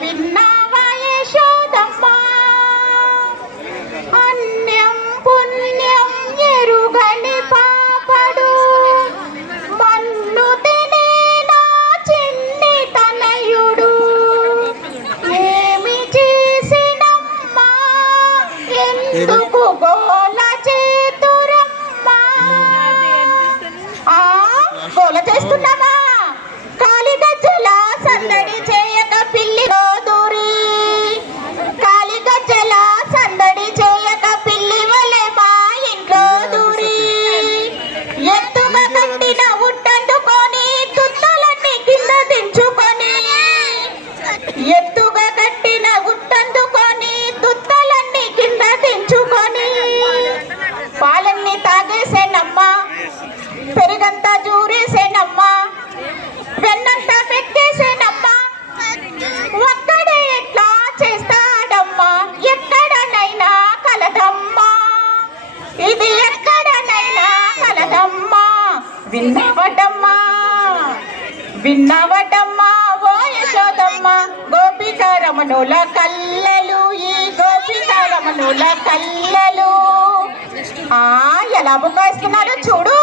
విన్నావా యశోదమ్మ అన్యం పుణ్యం ఎరుగని పాపడు మన్ను తినే నా చిన్ని తనయుడు ఏమి చేసినమ్మా ఎందుకు గోల చేతురమ్మా గోల చేస్తున్నామా కాలి గజ్జల సందడి చేయక పిల్లిలో దూరి కాలి గజ్జల సందడి చేయక పిల్లి వలె మా ఇంట్లో దూరి ఎత్తుగా కట్టిన ఉట్టందుకొని తుత్తలన్నీ కింద దించుకొని ఎత్తుగా కట్టిన ఉట్టందుకొని తుత్తలన్నీ కింద దించుకొని పాలన్నీ తాగేసేనమ్మా పెరుగంతా జూరేసేనమ్మా వెన్నంతా పెట్టేసేనమ్మా ఒక్కడే ఎట్లా చేస్తాడమ్మా ఎక్కడనైనా కలదమ్మా ఇది ఎక్కడనైనా కలదమ్మా విన్నవటమ్మా విన్నవటమ్మా ఓ యశోదమ్మ గోపిక రమణుల కల్లలు ఈ గోపిక రమణుల కల్లలు ఎలా బుకాయిస్తున్నారు చూడు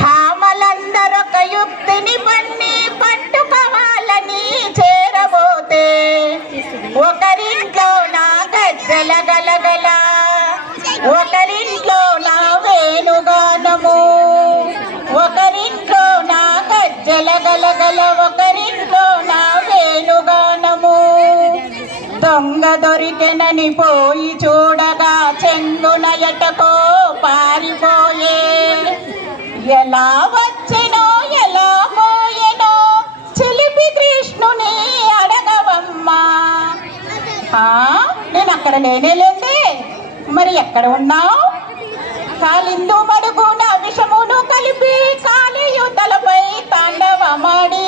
భామలందరొక యుక్తిని పన్ని పట్టుకోవాలని చేరబోతే ఒకరింట్లో నా గజ్జల గలగల ఒకరింట్లో నా వేణుగానము ఒకరింట్లో నా గజ్జల గలగల ఒకరింట్లో నా వేణుగానము దొంగ దొరికెనని పోయి చూడగా చెంగున ఎటకో పారిపోయే ఎలా వచ్చెనో ఎలా పోయెనో చిలిపి కృష్ణుని అడగవమ్మా నేను అక్కడ లేనేలేండి మరి ఎక్కడ ఉన్నావు కాలిందు మడుగున విషమును కలిపి కాలియుతలపై తాండవమాడి